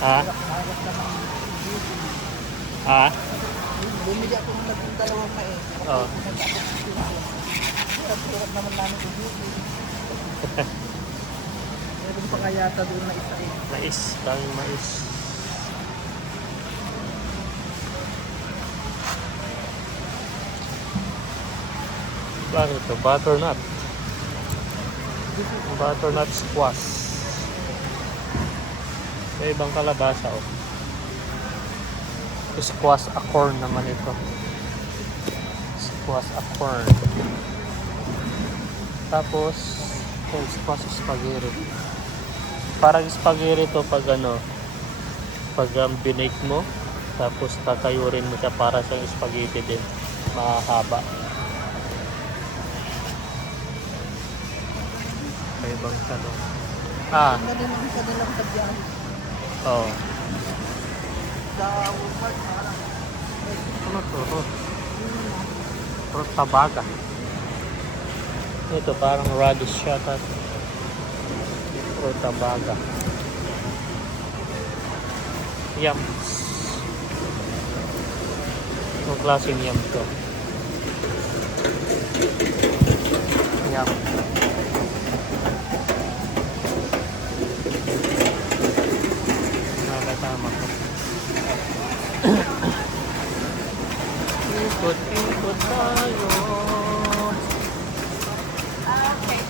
Ha? Ha? Bumili ako ng dalawang mais. Oo. Hirap naman namin ubusin. Meron pa kaya yata doon na isa eh. Mais. Daming mais. Ano ito? Butternut. Butternut squash. May ibang kalabasa oh. Squash acorn naman ito. Squash acorn. Tapos squash spaghetti. Parang spaghetti to pag ano, pag binake mo, tapos tatayurin mo siya para siyang spaghetti din. Mahaba. May ibang talong. Ah, Ang ganda ng kanilang tagyan. oh. Daw, parang Ano to? Rutabaga. Ito parang radish yata. Rutabaga. Yams. Anong klaseng yam to? Yam. Nakakatama ko. Ikot-ikot tayo. Okay.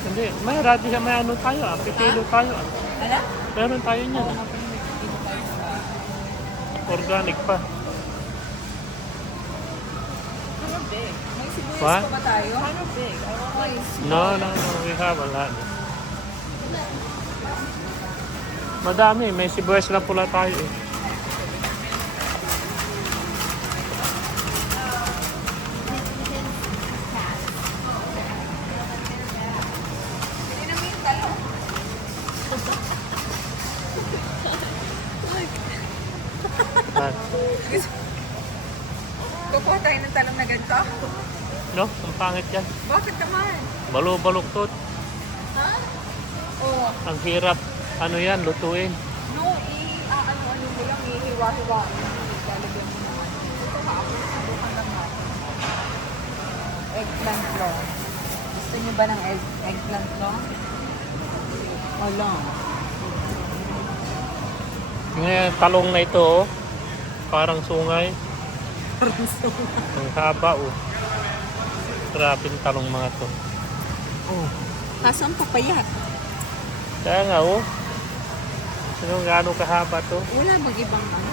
Hindi, may radish, may ano tayo ah. Pipilo tayo ah. Ano? Meron tayo niyan ah. Organic pa. Ano big? May sibuyas What? pa ba tayo? Ano big? I want like No, we have a lot. Madami, may sibuyas na pula tayo eh. Hindi naman yung talong. Ah, Kukuha tayo ng talong na ganito. no, ang pangit yan. Bakit naman? Baluktot. Ha? Oo. Ang hirap. Ano yan, lutuin. No, ano mo lang, hiwa-hiwa. Lalagyan mo naman. Ito nga ako, subukan lang natin. Eggplant long. Gusto niyo ba ng eggplant long? O long? Ngayon, talong na ito oh. Parang sungay. Ang haba oh. Grabing talong mga to. Oh. Kaso ang papayat. Kaya nga oh. Ano gaano kahaba to? Wala bang ibang ano?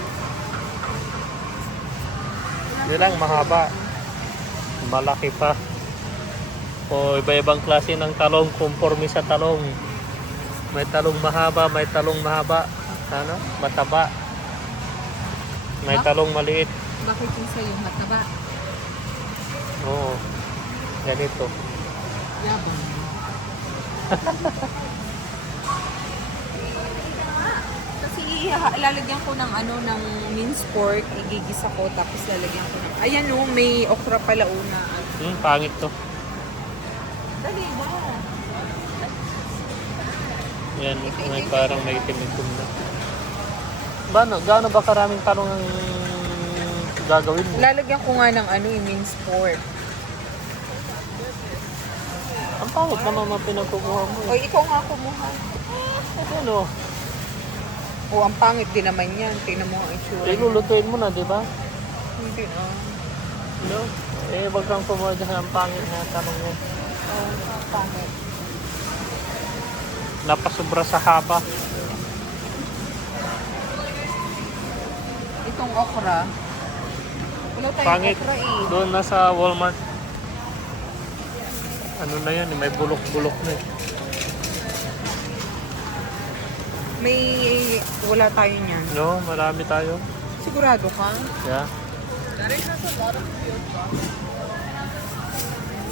Hindi lang mahaba. Malaki pa. O iba-ibang klase ng talong conforme sa talong. May talong mahaba, may talong mahaba. Ano? Mataba. May talong maliit. Bakit yung sa'yo mataba? Oo. Ganito. Yabang. Kasi lalagyan ko ng ano ng minced pork, igigisa ko tapos lalagyan ko ng ayan oh, may okra pala una. Pangit to. Dali mo. Yan, may parang may itim-itim na. Gaano ba karaming talong ang gagawin mo? Lalagyan ko nga ng ano, minced pork. Ang pangit naman mga pinagkukuha mo. O ikaw nga kumuha. Ano? O ang pangit din naman yan. Tingnan mo ang itsura. Lulutuin mo na, di ba? Hindi na. No? Wag kang kumuha dyan ang pangit na talong mo. Oh, ang pangit. Napasubra sa haba. Itong okra. Wala tayong Pangit. okra eh. Doon na sa Walmart. Ano na yan, may bulok-bulok na eh. May, wala tayo niyan. No, marami tayo. Sigurado ka? Yeah.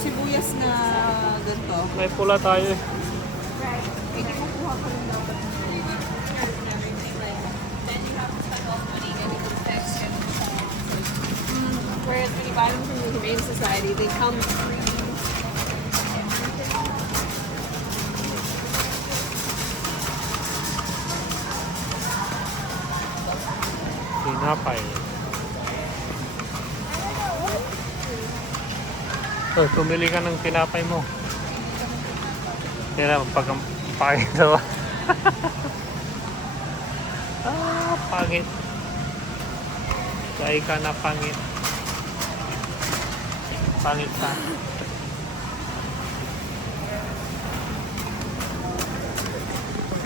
Sibuyas na ganito. May pula tayo eh. Hindi ko kuha ko rin dapat. Whereas when you buy them from the Humane Society, they come Tinapay. Oh, pumili ka ng tinapay mo. Yan ang pangit daw. Pangit. Dahil ka na pangit. Pangit ka.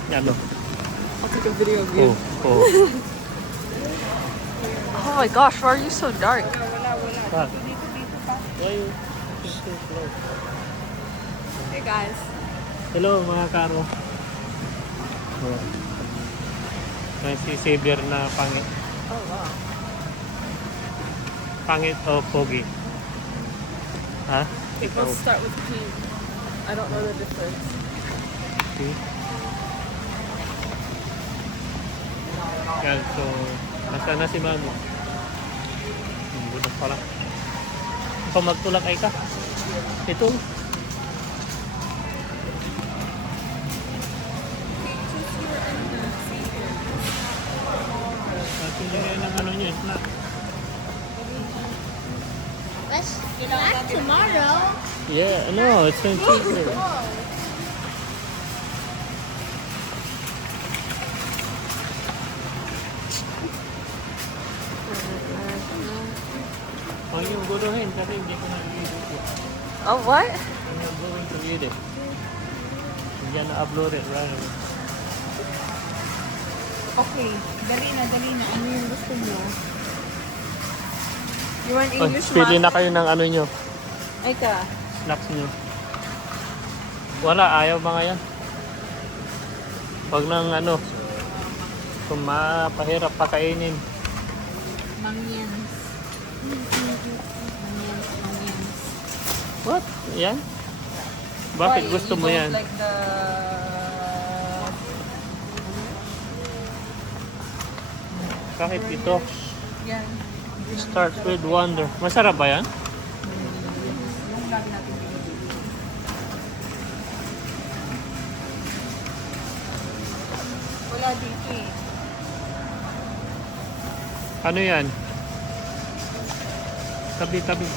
Yan o. I'll take a video of you. Oh. Oh my gosh, why are you so dark? Ah. Dito pa. Ay, so close. Hey guys. Hello mga karo. Oh. May si Xavier na pangit. Oh wow. Pangit o pogi? Ha? They Ikaw. both start with P. I don't know the difference. Okay. Yan, so, nasa na si Mamo? Budak pala. Ikaw magtulak ay ka? Ito. Patuloy ng ano niya, snack. Let's not tomorrow. Yeah, no, it's on Tuesday. Huwag yung guruhin kasi hindi ko na-edit. Oh what? I'm not going to read it. Hindi na-upload it right away. Okay, dali na. Ano yung gusto mo? You want Oh, English pili na math? kayo ng ano nyo, Ay ka. snacks nyo. Wala, ayaw mga yan. Huwag nang ano, kung mapahirap pakainin. Mangyans. Mangyans. What? Yan? Bakit Why? gusto You mo don't yan? like the... Kahit ito, Yan. starts with wonder. Masarap ba yan? Yung lagi natin binibili. Wala dito eh. Ano yan? Tabi.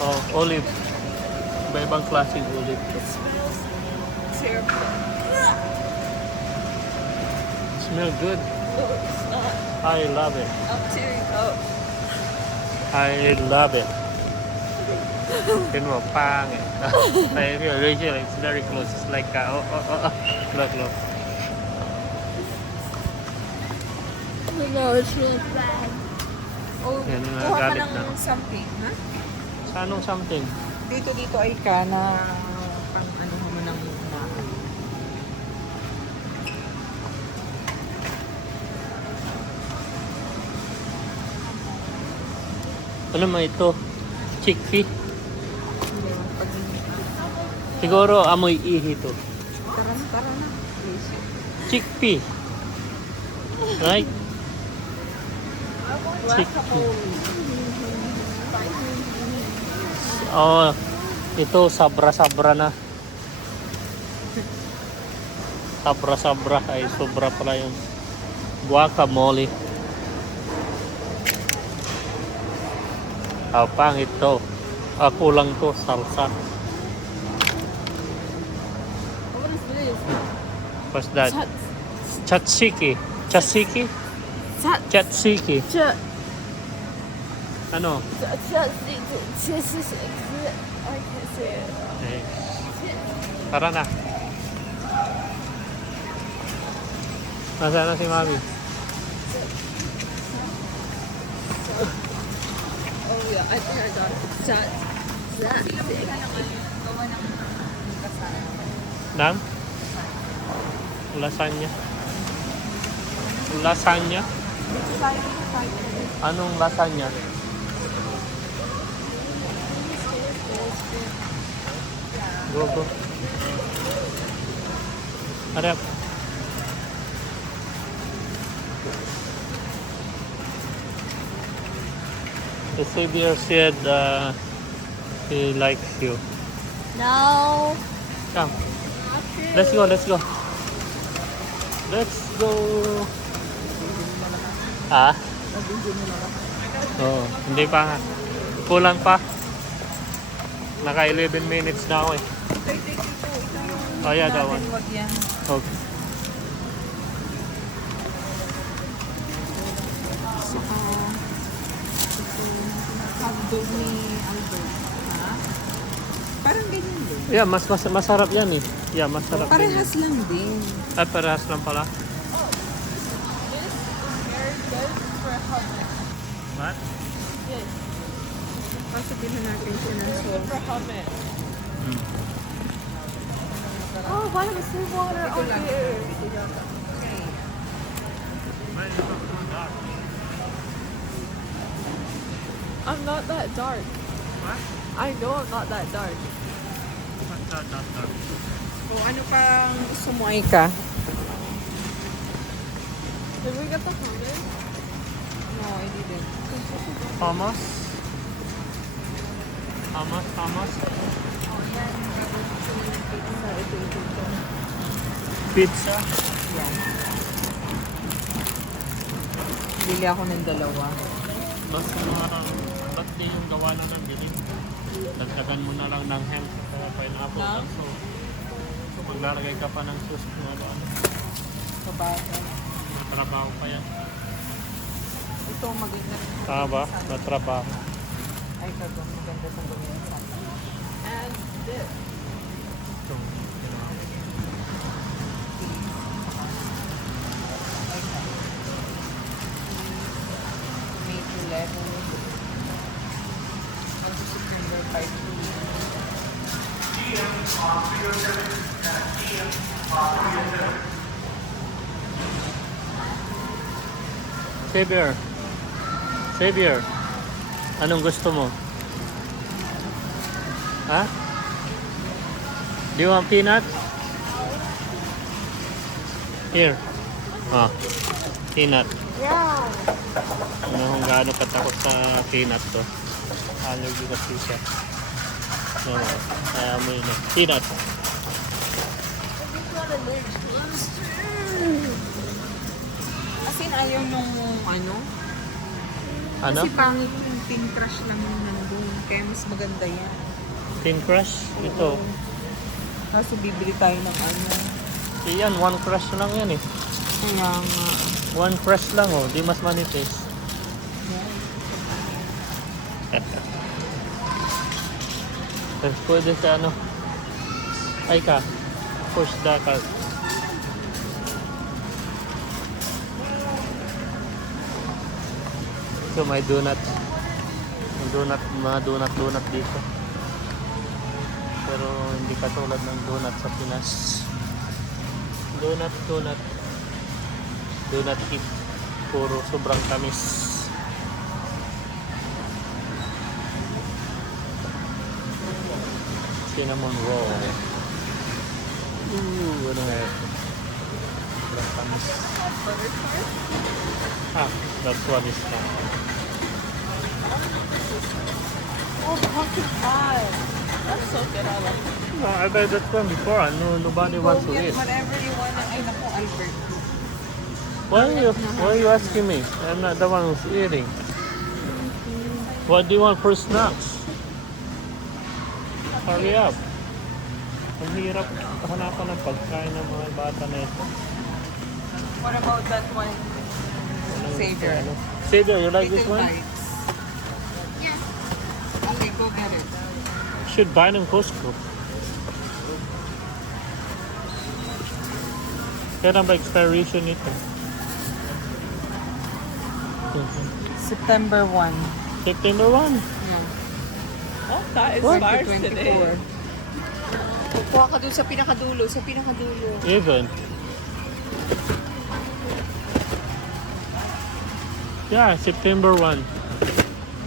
Oh, olive. Iba-ibang klaseng olive. Terrible. Smell good. No, it's not. I love it. I'm tearing up. I love it. Tin mo, pangit. Rachel, it's very close. It's like, look. No, it's really bad. Oh, Yan, kuha ka nagagalit ng na. something, ha? Sa anong something? Dito ay ka na pang ano mo ng na. Ano ma ito? Chickpea? Hindi, pag Siguro amoy ihi to. tara na. Chickpea. Right? Chickpea. Oh, ito sabra-sabra na. Sabra-sabra ay sobra pala yun. Guacamole. Pangit to. Kulang to, salsa. What is this? What's that? Tzatziki. Tzatziki? Tzatziki. Ano? I can't say it. Eh. Tara na. Nasaan na si Mami? Oh yeah, I think I got it. Nang? Lasagna. Lasagna? Anong lasagna? Go, go. Hurry up. The Savior said he likes you. No. Come. Let's go, let's go. Let's go. Ah? Oo, hindi pa nga. Kulang pa. Naka 11 minutes na ako eh. Oh yeah, that one. Wag yan. Okay. Hotdog ni Albert. Ha? Parang ganyan din. Yeah, masarap yan eh. Yeah, masarap din yan. Parehas lang din. Ay, parehas lang pala. What? Pasabihin natin siya ng sauce. Oh, why was there water Ito lang. here? Okay. I'm not that dark. What? I know I'm not that dark. O ano pang gusto mo, Aika? Did we get the hummus? No, I didn't. Hummus? Hummus, hummus. Pizza? Yan. Bili ako ng dalawa. Basta ba't di yung gawa na ng bilhin? Dagdagan mo na lang ng ham sa pineapple. No? So, maglalagay ka pa ng sauce kung ano. Kabata. Matrabaho pa yan. Ito maganda. Tama ba? Matrabaho. Ay, kago. Maganda sa gawin sa atin. And this. Ito. May 11. Ang September 5. Xavier. Xavier. Anong gusto mo? Ha? Do you want peanut? Here. Ah. Peanut. Yeah. Ano kung gaano katakot sa peanut to. Allergy kasi siya. No, kaya mo yun. Peanut. As in, ayaw nung ano? Ano? Kasi pangit yung pin crush lang yung nandun. Kaya mas maganda yan. Thin crush? Ito. Kaso bibili tayo ng ano. Yan, one crush lang yan eh. Kaya nga. One crush lang oh, di mas manipis. Tapos pwede sa ano. Ay ka. Push the cart. So may donut. May donut, mga donut dito. Pero hindi katulad ng donut sa Pinas. Donut. Donut hit. Puro sobrang tamis. Cinnamon roll. Ooh, ano nga yun? Sobrang tamis. Ah, that's what is that. Oh, pumpkin pie. That's so good. I like it. No, I bet that one before. Nobody wants to eat. Whatever you want. Ay, naku, Albert. Why are you asking me? I'm not the one who's eating. What do you want for snacks? Hurry up. Ang hirap hanapan ng pagkain ng mga bata na ito. What about that one? Anong- Savior. ano? Savior, you like this Little one? bites. Okay, go get it. Should buy ng Costco. Kailan ba expiration nito? September 1. September 1. Yeah. Oh, that What? expires today. 24. Kuha ka dun sa pinakadulo, Even. Yeah, September 1.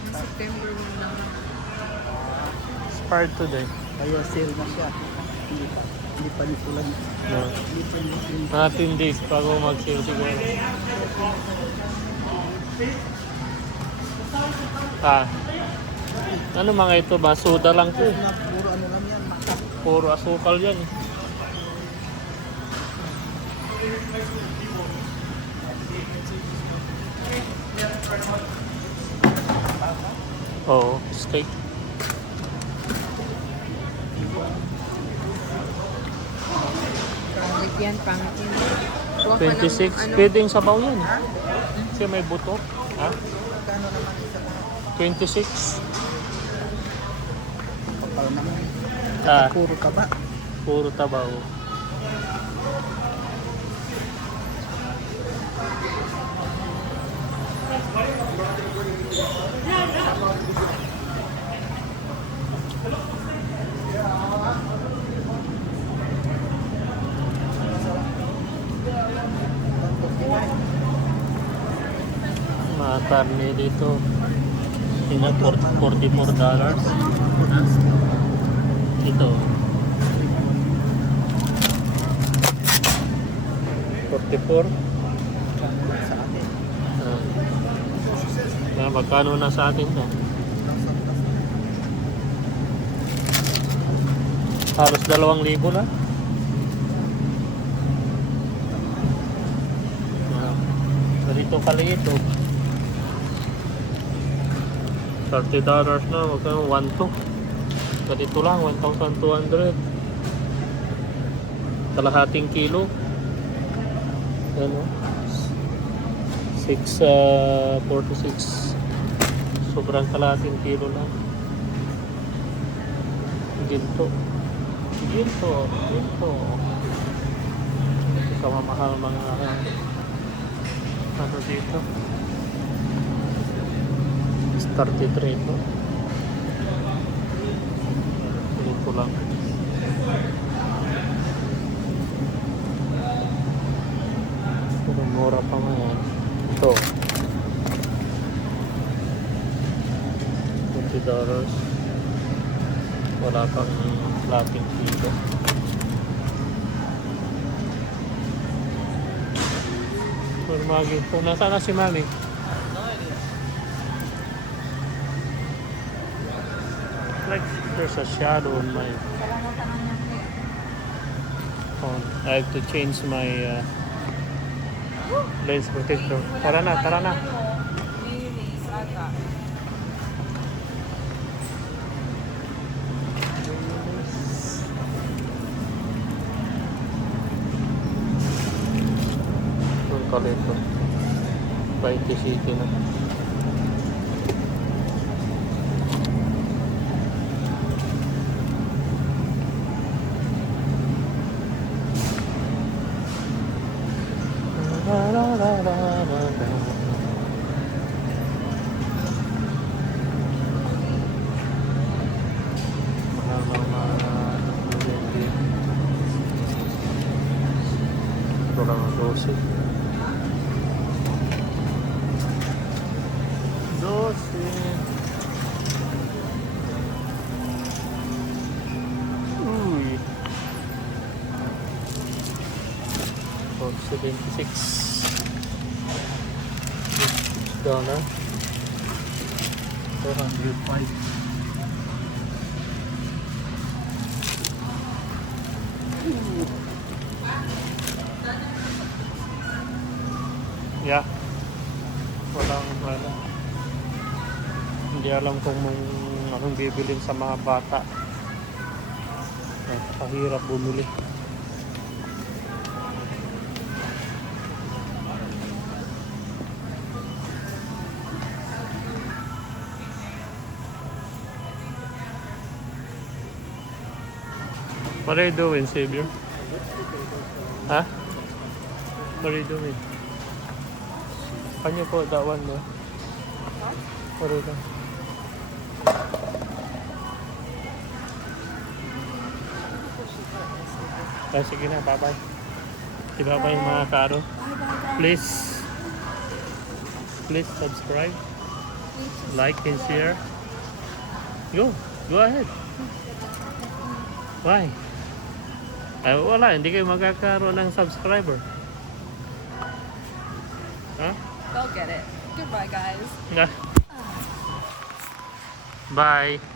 September 1 lang. Expired today. Kaya sale na siya. Hindi pa nito lang. No. Mga 10 days bago mag-sale siguro. Ah. Ano mga ito ba? Soda lang to. Na puro ano lang yan, makat. Puro asukal yan. Oo, steak. Pangit yan, pangit yan. Kuha ka ng 26. ano, Pwedeng sabaw yan. Kasi may buto. Ha? Kano naman isa na 26. kapal naman. Ah, Puro ka ba? puro tabaw. Mga karne dito. Tingnan, $44. Ha? Ito. 44. Sa atin. Magkano na sa atin to? Halos 2,000 na. Ganito kaliit oh. $30 na, magkano 1,200. Ganito lang, 1,200. Kalahating kilo. Ano? 646. Sobrang kalahating kilo lang. Ginto. Ito mamahal mga ano dito. 33 ito. Ito lang. Pero mura pa nga yan. Ito. $20. Wala pang lapping dito. Magi. So, nasaan na si Mami? Like, there's a shadow on my phone. I have to change my lens protector. Tara na, tara na. Ito. 20 city na. Ito lang ang 12. 12. Uy. $76. $405. Yeah. Walang wala. Hindi alam kung anong bibilin sa mga bata. Kahirap bumili. What are you doing, Savior? Huh? What are you doing? Can you put that one there? What are you doing? Sige na, bye-bye. Bye-bye mga karo. Please. please subscribe, like and share. Go ahead. Why? Ay, wala, hindi kayo magkakaroon ng subscriber. Ha? They'll get it. Goodbye, guys. Bye.